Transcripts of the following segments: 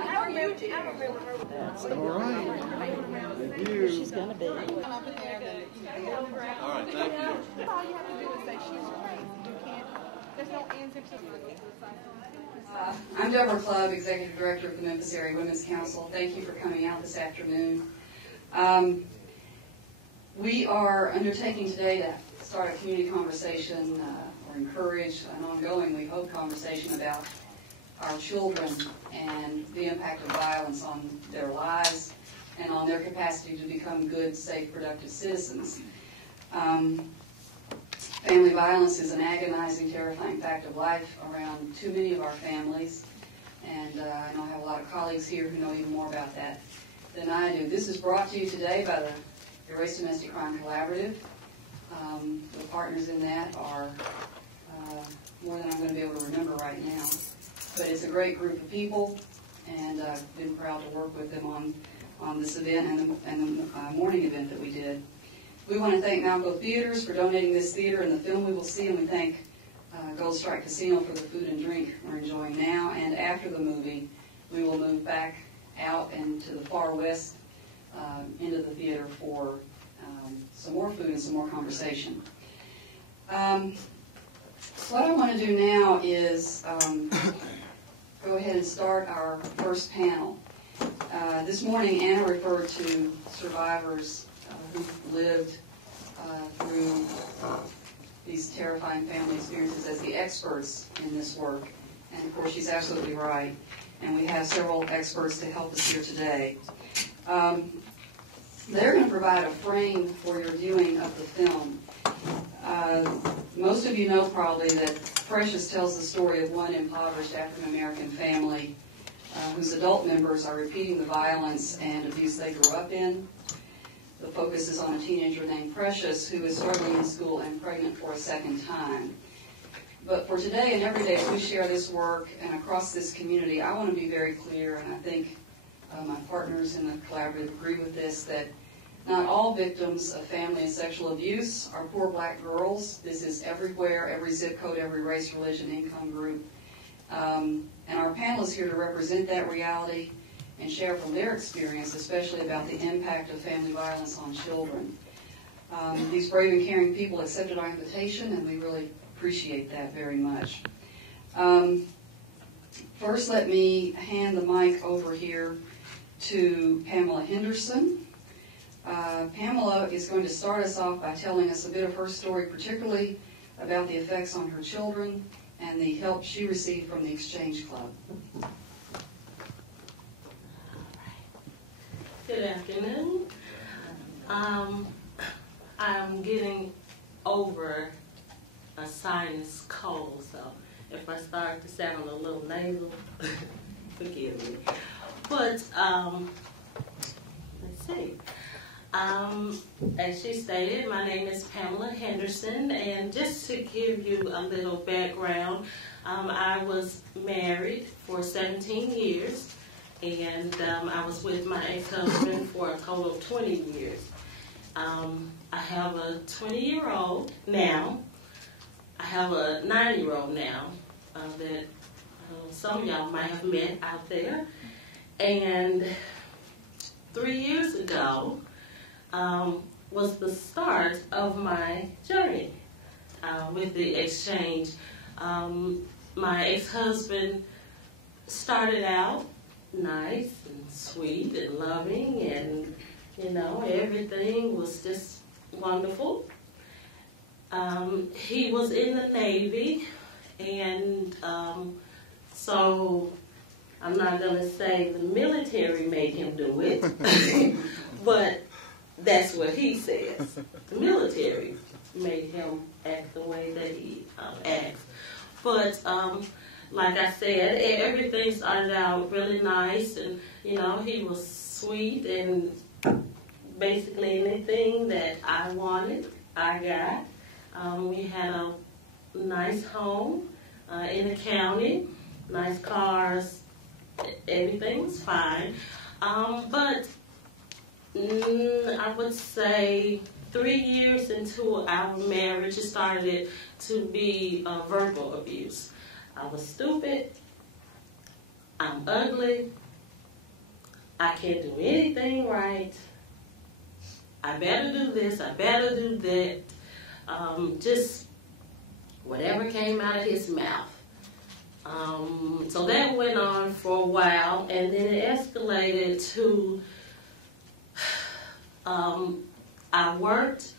All right. Thank you. She's going to be. All right, thank you. All you have to do is say she's crazy. You can't. There's no ends in I'm Deborah Clubb, Executive Director of the Memphis Area Women's Council. Thank you for coming out this afternoon. We are undertaking today to start a community conversation or encourage an ongoing, we hope, conversation about our children and the impact of violence on their lives and on their capacity to become good, safe, productive citizens. Family violence is an agonizing, terrifying fact of life around too many of our families, and I know I have a lot of colleagues here who know even more about that than I do. This is brought to you today by the Erase Domestic Crime Collaborative. The partners in that are more than I'm going to be able to remember right now, but it's a great group of people, and I've been proud to work with them on this event and the morning event that we did. We want to thank Malco Theaters for donating this theater and the film we will see, and we thank Gold Strike Casino for the food and drink we're enjoying now. And after the movie, we will move back out and to the far west into the theater for some more food and some more conversation. What I want to do now is go ahead and start our first panel. This morning, Anna referred to survivors who lived through these terrifying family experiences as the experts in this work. And of course, she's absolutely right. And we have several experts to help us here today. They're going to provide a frame for your viewing of the film. Most of you know probably that Precious tells the story of one impoverished African-American family whose adult members are repeating the violence and abuse they grew up in. The focus is on a teenager named Precious who is struggling in school and pregnant for a second time. But for today and every day as we share this work and across this community, I want to be very clear, and I think my partners in the collaborative agree with this, that not all victims of family and sexual abuse are poor black girls. This is everywhere, every zip code, every race, religion, income group. And our panel is here to represent that reality and share from their experience, especially about the impact of family violence on children. These brave and caring people accepted our invitation, and we really appreciate that very much. First, let me hand the mic over here to Pamela Henderson. Pamela is going to start us off by telling us a bit of her story, particularly about the effects on her children and the help she received from the Exchange Club. Good afternoon. I'm getting over a sinus cold, so if I start to sound a little nasal, forgive me. But let's see. As she stated, my name is Pamela Henderson, and just to give you a little background, I was married for 17 years. And I was with my ex-husband for a total of 20 years. I have a 20-year-old now. I have a 9-year-old now that some of y'all might have met out there. And 3 years ago was the start of my journey with the exchange. My ex-husband started out nice and sweet and loving, and everything was just wonderful. He was in the Navy, and so I'm not going to say the military made him do it, but that's what he says. The military made him act the way that he acts. But like I said, everything started out really nice, and he was sweet, and basically anything that I wanted, I got. We had a nice home in the county, nice cars, everything was fine. But I would say 3 years into our marriage, it started to be verbal abuse. I was stupid, I'm ugly, I can't do anything right. I better do this, I better do that. Just whatever came out of his mouth. So that went on for a while, and then it escalated to I worked.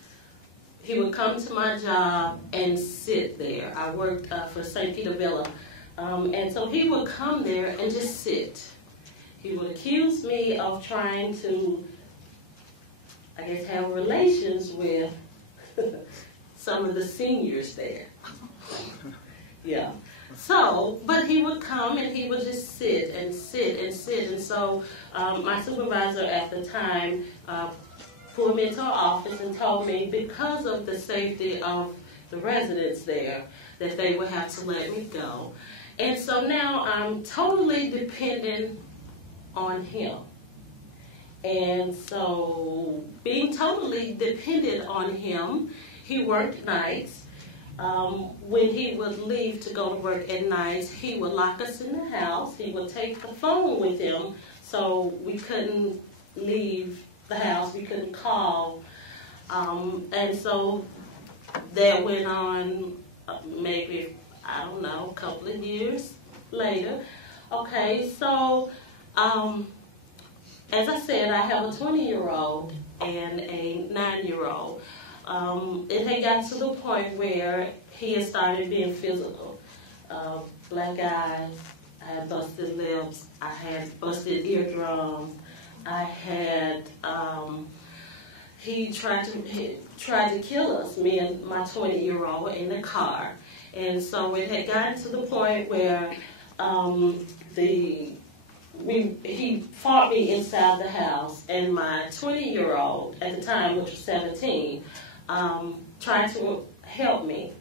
He would come to my job and sit there. I worked for St. Peter Villa. And so he would come there and just sit. He would accuse me of trying to, I guess, have relations with some of the seniors there. Yeah. So, but he would come and he would just sit and sit and sit. And so my supervisor at the time pulled me into her office and told me because of the safety of the residents there that they would have to let me go. And so now I'm totally dependent on him. And so being totally dependent on him, he worked nights. When he would leave to go to work at night, he would lock us in the house. He would take the phone with him so we couldn't leave the house, we couldn't call. And so that went on maybe, I don't know, a couple of years later. Okay, so as I said, I have a 20-year-old and a 9-year-old. It had got to the point where he had started being physical. Black eyes, I had busted lips, I had busted eardrums, I had, he tried to kill us, me and my 20-year-old, in the car. And so it had gotten to the point where he fought me inside the house, and my 20-year-old at the time, which was 17, tried to help me.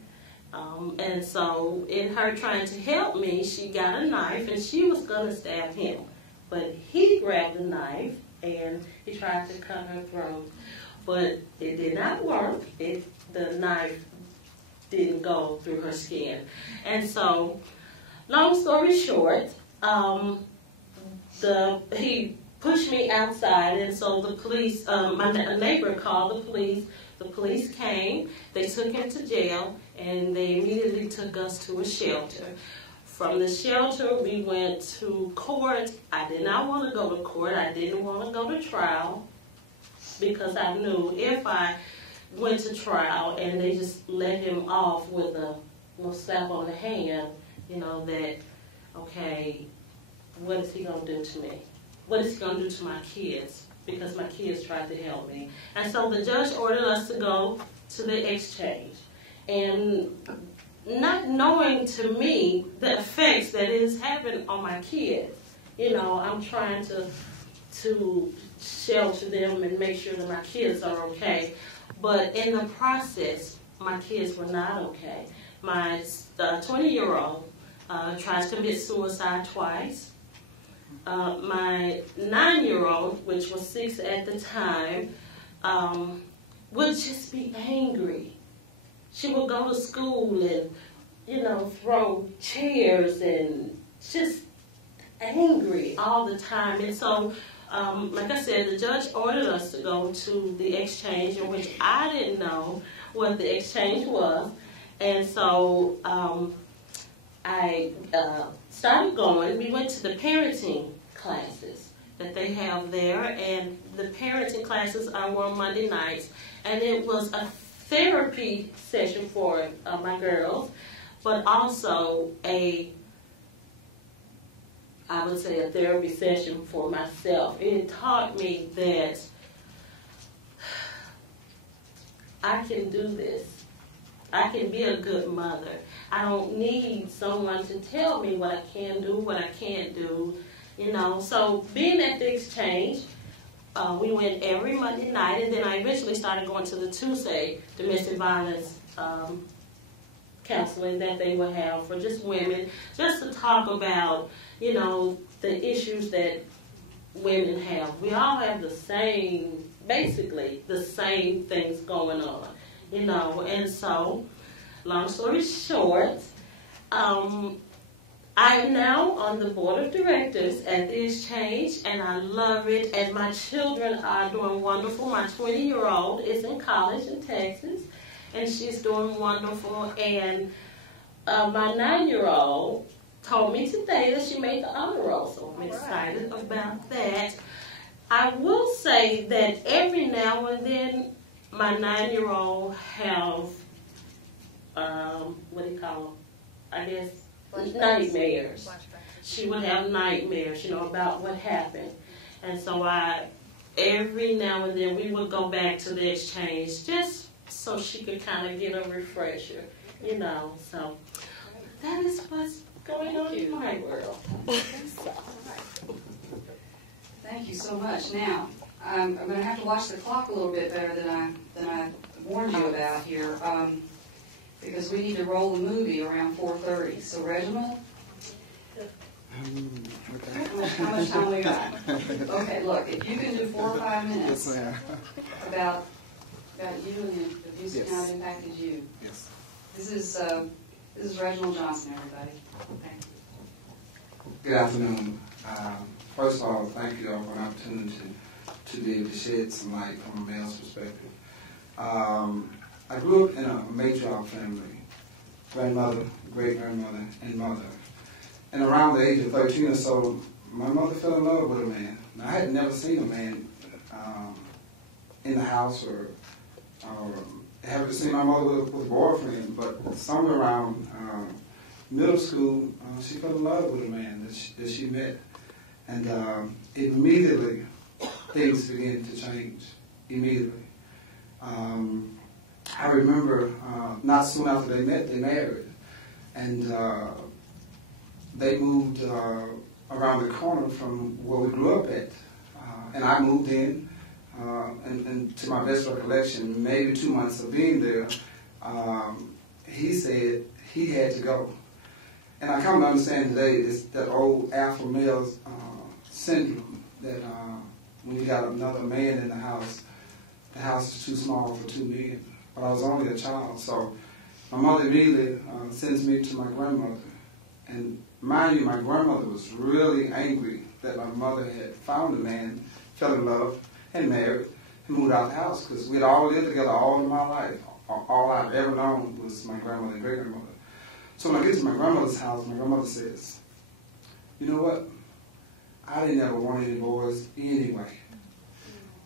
And so in her trying to help me, she got a knife and she was going to stab him. But he grabbed the knife and he tried to cut her throat. But it did not work. The knife didn't go through her skin. And so, long story short, he pushed me outside, and so the police, my neighbor called the police. The police came, they took him to jail, and they immediately took us to a shelter. From the shelter, we went to court. I did not want to go to court. I didn't want to go to trial because I knew if I went to trial and they just let him off with a slap on the hand, that, okay, what is he going to do to me? What is he going to do to my kids? Because my kids tried to help me. And so the judge ordered us to go to the exchange. And not knowing to me the effects that it has happened on my kids. I'm trying to shelter them and make sure that my kids are okay. But in the process, my kids were not okay. My 20-year-old tried to commit suicide twice. My 9-year-old, which was 6 at the time, would just be angry. She would go to school and, throw chairs and just angry all the time. And so, like I said, the judge ordered us to go to the exchange, in which I didn't know what the exchange was. And so I started going. We went to the parenting classes that they have there, and the parenting classes are on Monday nights. And it was a therapy session for my girls, but also I would say a therapy session for myself. It taught me that I can do this. I can be a good mother. I don't need someone to tell me what I can do, what I can't do, So being at the exchange, we went every Monday night, and then I eventually started going to the Tuesday domestic violence counseling that they would have for just women, just to talk about, the issues that women have. We all have basically the same things going on, and so, long story short, I am now on the board of directors at the Exchange, and I love it. And my children are doing wonderful. My 20-year-old is in college in Texas, and she's doing wonderful. And my 9-year-old told me today that she made the honor roll, so I'm excited about that. I will say that every now and then, my 9-year-old have, what do you call them? I guess nightmares. She would have nightmares, about what happened. And so every now and then, we would go back to the Exchange just so she could kind of get a refresher, So that is what's going on in my world. Thank you so much. Now, I'm going to have to watch the clock a little bit better than I warned you about here, because we need to roll the movie around 4:30. So, Reginald, how much time we got? Okay, look, if you can do 4 or 5 minutes about you and the abuse and how it impacted you. Yes. This is Reginald Johnson, everybody. Thank you. Good afternoon. First of all, thank you all for an opportunity to be able to shed some light from a male's perspective. I grew up in a matriarch family, grandmother, great-grandmother, and mother. And around the age of 13 or so, my mother fell in love with a man. Now, I had never seen a man in the house or haven't seen my mother with a boyfriend, but somewhere around middle school, she fell in love with a man that she met. And immediately, things began to change. Immediately. I remember not soon after they met, they married. And they moved around the corner from where we grew up at. And I moved in, and to my best recollection, maybe 2 months of being there, he said he had to go. And I come to understand today it's that old alpha male syndrome that when you got another man in the house is too small for 2 men. But I was only a child, so my mother immediately sends me to my grandmother. And mind you, my grandmother was really angry that my mother had found a man, fell in love, and married, and moved out of the house, because we had all lived together all of my life. All I've ever known was my grandmother and great-grandmother. So when I get to my grandmother's house, my grandmother says, you know what? I didn't ever want any boys anyway.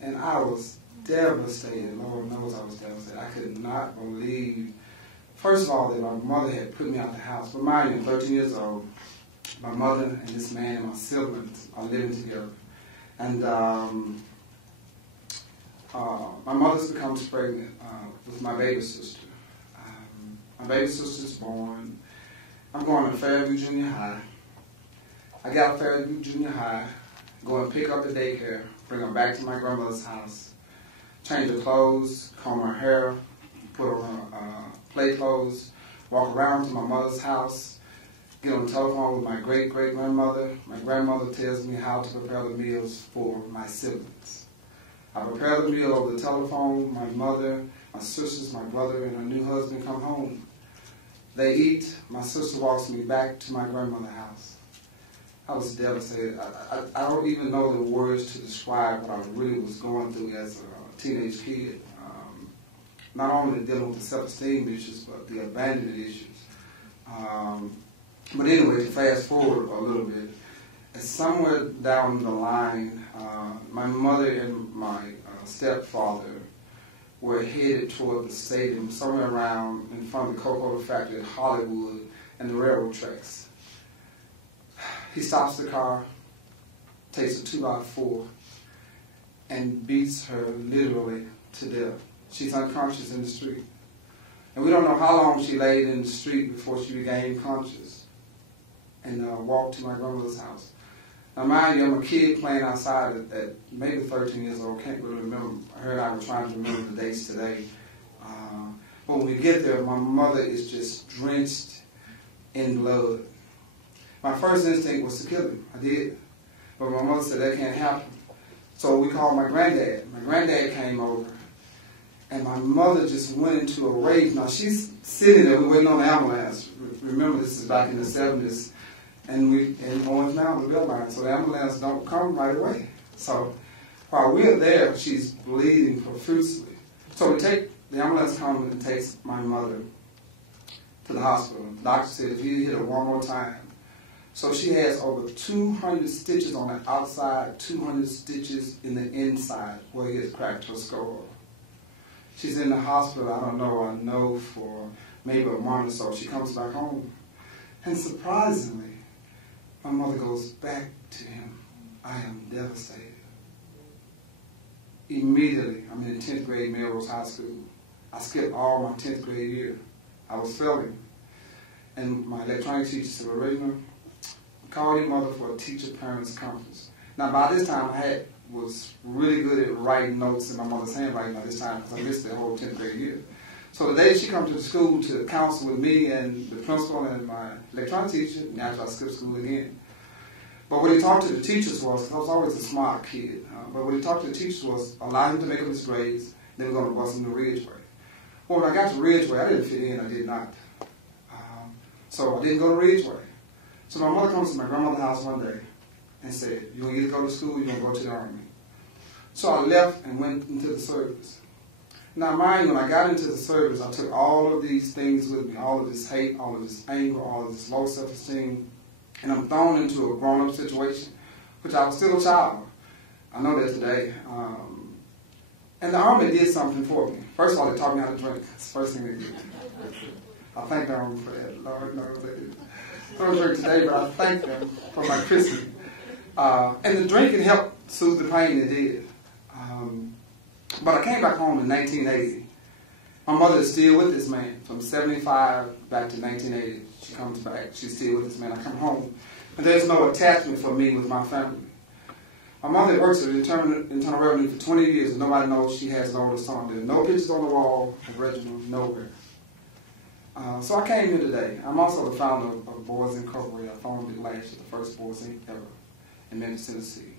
And I was devastated. Lord knows I was devastated. I could not believe, first of all, that my mother had put me out the house. But mind you, 13 years old, my mother and this man and my siblings are living together. And my mother becomes pregnant with my baby sister. My baby sister's born. I'm going to Fairview Junior High. I got out of Fairview Junior High, go and pick up the daycare, bring her back to my grandmother's house, change her clothes, comb her hair, put her on play clothes, walk around to my mother's house, get on the telephone with my great-great-grandmother. My grandmother tells me how to prepare the meals for my siblings. I prepare the meal over the telephone. My mother, my sisters, my brother, and her new husband come home. They eat. My sister walks me back to my grandmother's house. I was devastated. I don't even know the words to describe what I really was going through as a teenage kid. Not only dealing with the self-esteem issues, but the abandonment issues. But anyway, to fast forward a little bit, somewhere down the line, my mother and my stepfather were headed toward the stadium, somewhere around in front of the Coca-Cola factory at Hollywood and the railroad tracks. He stops the car, takes a 2x4, and beats her literally to death. She's unconscious in the street. And we don't know how long she laid in the street before she regained conscious and walked to my grandmother's house. Now, mind you, I'm a kid playing outside at maybe 13 years old. Can't really remember. Her and I were trying to remember the dates today. But when we get there, my mother is just drenched in blood. My first instinct was to kill him. I did. But my mother said that can't happen. So we called my granddad. My granddad came over. And my mother just went into a rage. Now, she's sitting there. We're waiting on the ambulance. Remember, this is back in the 70s. and Orange now, the Beltline, so the ambulance don't come right away. So while we're there, she's bleeding profusely. So the ambulance comes and takes my mother to the hospital. The doctor said if you hit her one more time. So she has over 200 stitches on the outside, 200 stitches in the inside where he has cracked her skull. She's in the hospital, I know for maybe a month or so. She comes back home. And surprisingly, my mother goes back to him. I am devastated. Immediately, I'm in the 10th grade, Melrose High School. I skipped all my 10th grade year. I was failing. And my electronics teacher said, Regina, call your mother for a teacher-parents conference. Now, by this time, was really good at writing notes in my mother's handwriting by this time because I missed the whole 10th grade year. So the day she comes to the school to counsel with me and the principal and my electronics teacher, naturally I skipped school again. But what he talked to the teachers was, because I was always a smart kid, but what he talked to the teachers was allow him to make up his grades, then we're going to bus him to Ridgeway. Well, when I got to Ridgeway, I didn't fit in, I did not. So I didn't go to Ridgeway. So my mother comes to my grandmother's house one day and said, you're going to either go to school or you're going to go to the Army. So I left and went into the service. Now, mind you, when I got into the service, I took all of these things with me, all of this hate, all of this anger, all of this low self-esteem, and I'm thrown into a grown-up situation, which I was still a child. I know that today. And the Army did something for me. First of all, they taught me how to drink. That's the first thing they did. I thank the Army for that. Lord knows they did. I don't drink today, but I thank them for my christening. And the drinking helped soothe the pain it did. But I came back home in 1980. My mother is still with this man from 75 back to 1980. She comes back. She's still with this man. I come home. And there's no attachment for me with my family. My mother works at Internal Revenue for 20 years and nobody knows she has an older son. There are no pictures on the wall of Reginald, nowhere. So I came here today. I'm also the founder of Boys Incorporated. I founded it last year, the first Boys Inc. ever in Memphis, Tennessee.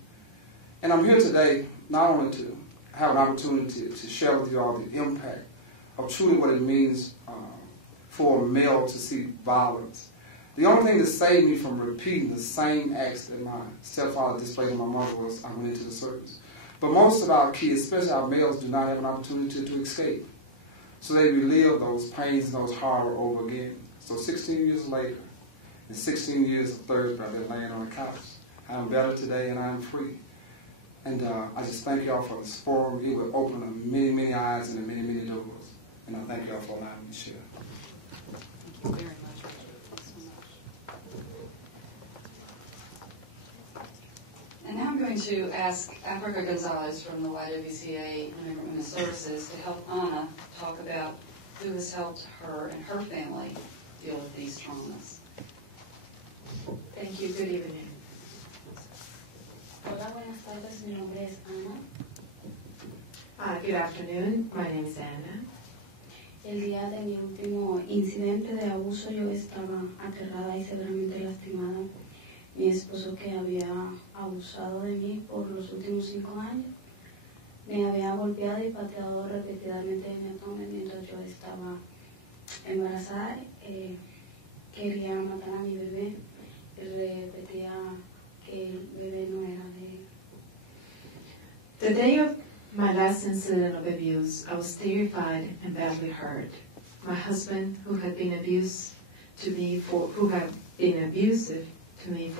And I'm here today not only to have an opportunity to share with you all the impact of truly what it means for a male to see violence. The only thing that saved me from repeating the same acts that my stepfather displayed on my mother was I went into the service. But most of our kids, especially our males, do not have an opportunity to escape. So they relive those pains and those horror over again. So 16 years later, and 16 years of Thursday, I've been laying on the couch. I am better today and I am free. And I just thank y'all for this forum. It will open up many, many eyes and many, many doors. And I thank y'all for allowing me to share. Thank you very much. And now I'm going to ask Africa Gonzalez from the YWCA Immigrant Women's Services to help Anna talk about who has helped her and her family deal with these traumas. Thank you. Good evening. Hola, buenas tardes. Mi nombre es Ana. Good afternoon. My name is Anna. El día de mi último incidente de abuso yo estaba aterrada y severamente lastimada. Mi esposo, que había abusado de mí por los últimos 5 años, me había golpeado y pateado repetidamente en mi abdomen mientras yo estaba embarazada. Quería matar a mi bebé. Repetía que el bebé no era de él. The day of my last incident of abuse, I was terrified and badly hurt. My husband, who had been abusive to me for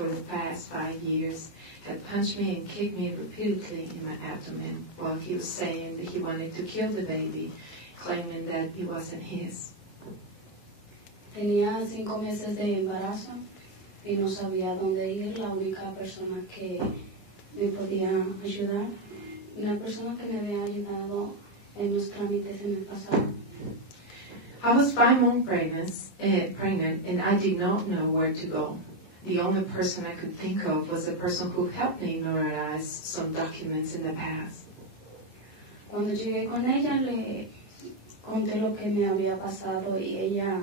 the past 5 years, had punched me and kicked me repeatedly in my abdomen while he was saying that he wanted to kill the baby, claiming that it wasn't his. Tenía 5 meses de embarazo y no sabía dónde ir. La única persona que me podía ayudar, una persona que me había ayudado en los trámites en el pasado. I was 5 months pregnant, and I did not know where to go. The only person I could think of was the person who helped me notarize some documents in the past. Cuando llegué con ella, le conté lo que me había pasado y ella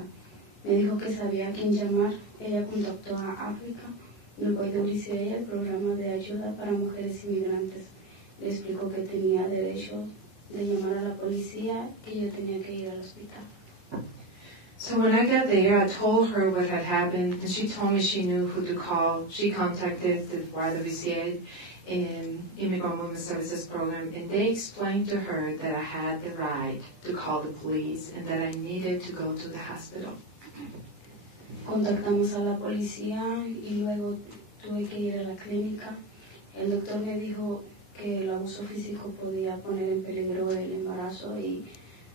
me dijo que sabía a quién llamar. Ella contactó a África, Grupo de WCA, el programa de ayuda para mujeres inmigrantes. Le explicó que tenía derecho de llamar a la policía, que yo tenía que ir al hospital. So when I got there, I told her what had happened, and she told me she knew who to call. She contacted the YWCA and Immigrant Women's Services Program, and they explained to her that I had the right to call the police and that I needed to go to the hospital. Contactamos a la policía y luego tuve que ir a la clínica. El doctor me dijo que el abuso físico podía poner en peligro el embarazo y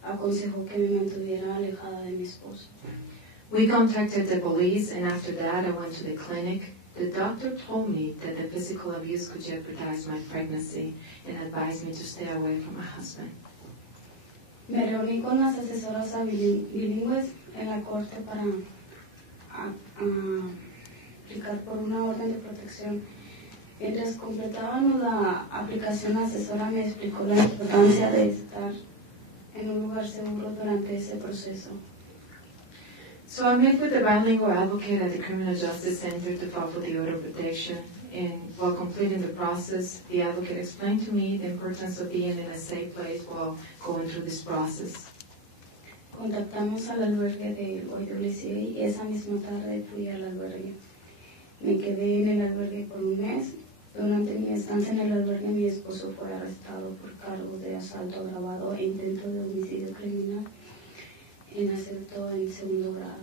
aconsejó que me mantuviera alejada de mi esposo. We contacted the police, and after that I went to the clinic. The doctor told me that the physical abuse could jeopardize my pregnancy and advised me to stay away from my husband. Me reuní con las asesoras bilingües en la corte para aplicar por una orden de protección. Mientras completábamos la aplicación, la asesora me explicó la importancia de estar en un lugar seguro durante ese proceso. So I met with the bilingual advocate at the Criminal Justice Center to file for the order of protection, and while completing the process, the advocate explained to me the importance of being in a safe place while going through this process. Contactamos al albergue del YWCA y esa misma tarde fui al albergue. Me quedé en el albergue por un mes. Durante mi estancia en el albergue, mi esposo fue arrestado por cargos de asalto agravado e intento de homicidio criminal en asalto en segundo grado.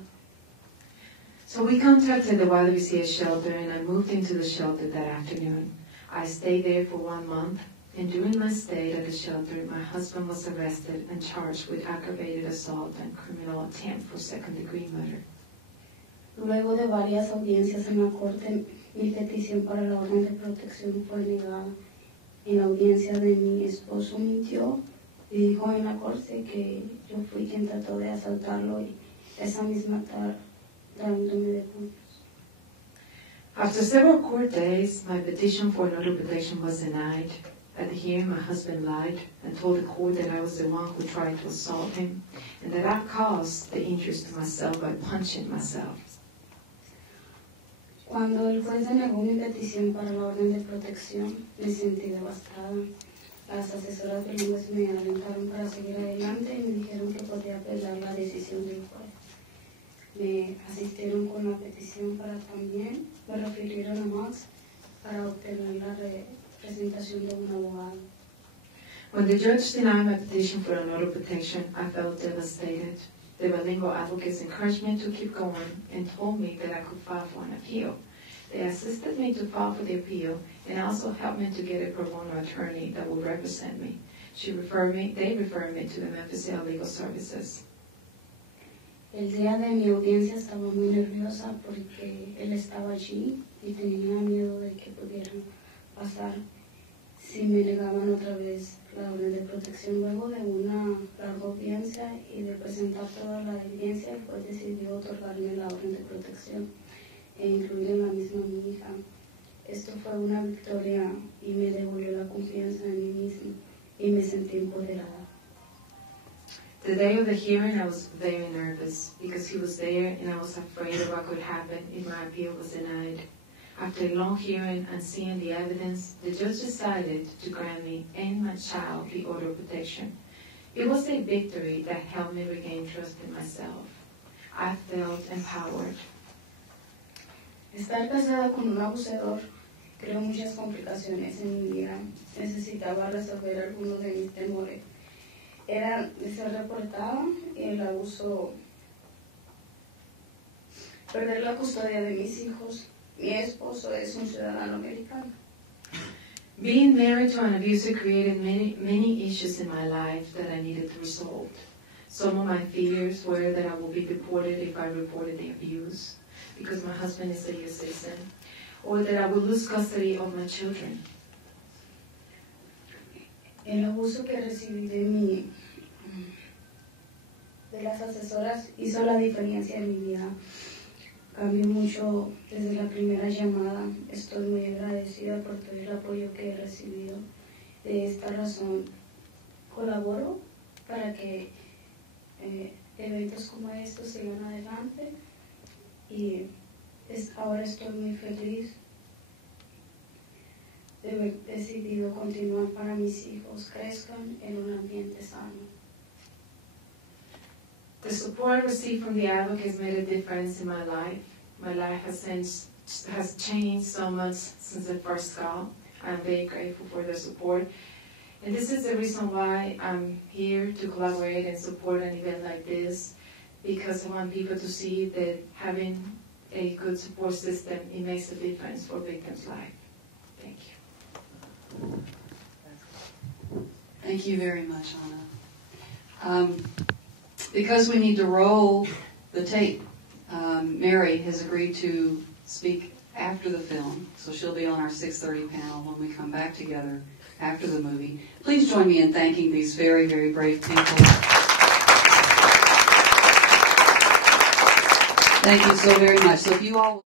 So we contacted the YWCA shelter, and I moved into the shelter that afternoon. I stayed there for 1 month, and during my stay at the shelter, my husband was arrested and charged with aggravated assault and criminal attempt for second-degree murder. Luego de varias audiencias en la corte, mi petición para la orden de protección fue negada. En la audiencia de mi esposo mintió y dijo en la corte que yo fui quien trató de asaltarlo y esa misma tarde dándome de puños. After several court days, my petition for an order of protection was denied. At the hearing, my husband lied and told the court that I was the one who tried to assault him and that I caused the injuries to myself by punching myself. Cuando el juez denegó mi petición para la orden de protección, me sentí devastada. Las asesoras bilingües me alentaron para seguir adelante y me dijeron que podía apelar la decisión del juez. Me asistieron con la petición para también, me refirieron a Max para obtener la representación de un abogado. When the judge denied my petition for an order of protection, I felt devastated. The bilingual advocates encouraged me to keep going and told me that I could file for an appeal. They assisted me to file for the appeal and also helped me to get a pro bono attorney that would represent me. They referred me to the Memphis Legal Services. El día de mi audiencia estaba muy nerviosa porque él estaba allí y tenía miedo de que pudieran pasar si me negaban otra vez la orden de protección. Luego de una larga audiencia y de presentar toda la evidencia, el juez decidió otorgarme la orden de protección e incluir en la misma a mi hija. Esto fue una victoria y me devolvió la confianza en mí misma y me sentí empoderada. The day of the hearing, I was very nervous because he was there and I was afraid of what could happen if my appeal was denied. After a long hearing and seeing the evidence, the judge decided to grant me and my child the order of protection. It was a victory that helped me regain trust in myself. I felt empowered. Estar casada con un abusador creó muchas complicaciones en mi vida. Necesitaba resolver algunos de mis temores. Era de ser reportada, el abuso, perder la custodia de mis hijos. Mi esposo es un ciudadano americano. Being married to an abuser created many issues in my life that I needed to resolve. Some of my fears were that I would be deported if I reported the abuse, because my husband is a U.S. citizen, or that I would lose custody of my children. El abuso que recibí de las asesoras hizo la diferencia en mi vida. Cambió mucho desde la primera llamada. Estoy muy agradecida por todo el apoyo que he recibido. De esta razón, colaboro para que eventos como estos sigan adelante y ahora estoy muy feliz de haber decidido continuar para mis hijos crezcan en un ambiente sano. The support I received from the advocates made a difference in my life. My life has changed so much since the first call. I'm very grateful for their support. And this is the reason why I'm here to collaborate and support an event like this, because I want people to see that having a good support system, it makes a difference for victims' life. Thank you. Thank you very much, Anna. Because we need to roll the tape, Mary has agreed to speak after the film, so she'll be on our 6:30 panel when we come back together after the movie. Please join me in thanking these very, very brave people. Thank you so very much. So if you all